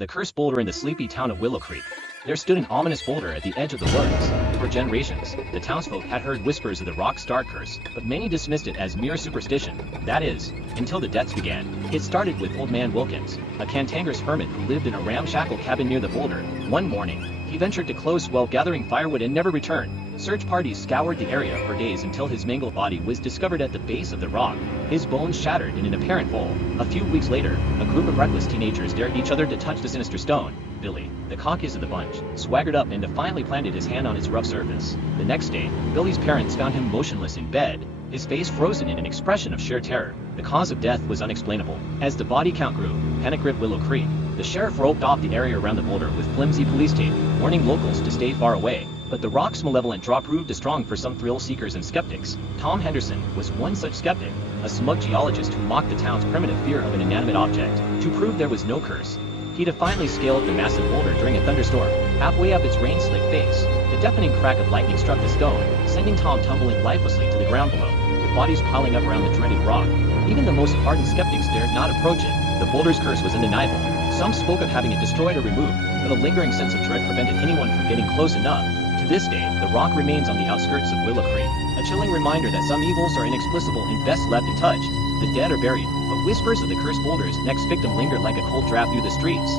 The Cursed Boulder in the sleepy town of Willow Creek. There stood an ominous boulder at the edge of the woods. For generations, the townsfolk had heard whispers of the rock's dark curse, but many dismissed it as mere superstition. That is, until the deaths began. It started with Old Man Wilkins, a cantankerous hermit who lived in a ramshackle cabin near the boulder. One morning, he ventured to close while gathering firewood and never returned. Search parties scoured the area for days until his mangled body was discovered at the base of the rock, his bones shattered in an apparent hole. A few weeks later, a group of reckless teenagers dared each other to touch the sinister stone. Billy, the cockiest of the bunch, swaggered up and defiantly planted his hand on its rough surface. The next day, Billy's parents found him motionless in bed, his face frozen in an expression of sheer terror. The cause of death was unexplainable. As the body count grew, panic gripped Willow Creek. The sheriff roped off the area around the boulder with flimsy police tape, warning locals to stay far away. But the rock's malevolent draw proved too strong for some thrill-seekers and skeptics. Tom Henderson was one such skeptic, a smug geologist who mocked the town's primitive fear of an inanimate object. To prove there was no curse, he defiantly scaled the massive boulder during a thunderstorm. Halfway up its rain-slick face, the deafening crack of lightning struck the stone, sending Tom tumbling lifelessly to the ground below, with bodies piling up around the dreaded rock. Even the most hardened skeptics dared not approach it. The boulder's curse was undeniable. Some spoke of having it destroyed or removed, but a lingering sense of dread prevented anyone from getting close enough. To this day, the rock remains on the outskirts of Willow Creek, a chilling reminder that some evils are inexplicable and best left untouched. The dead are buried, but whispers of the cursed boulder's next victim linger like a cold draft through the streets.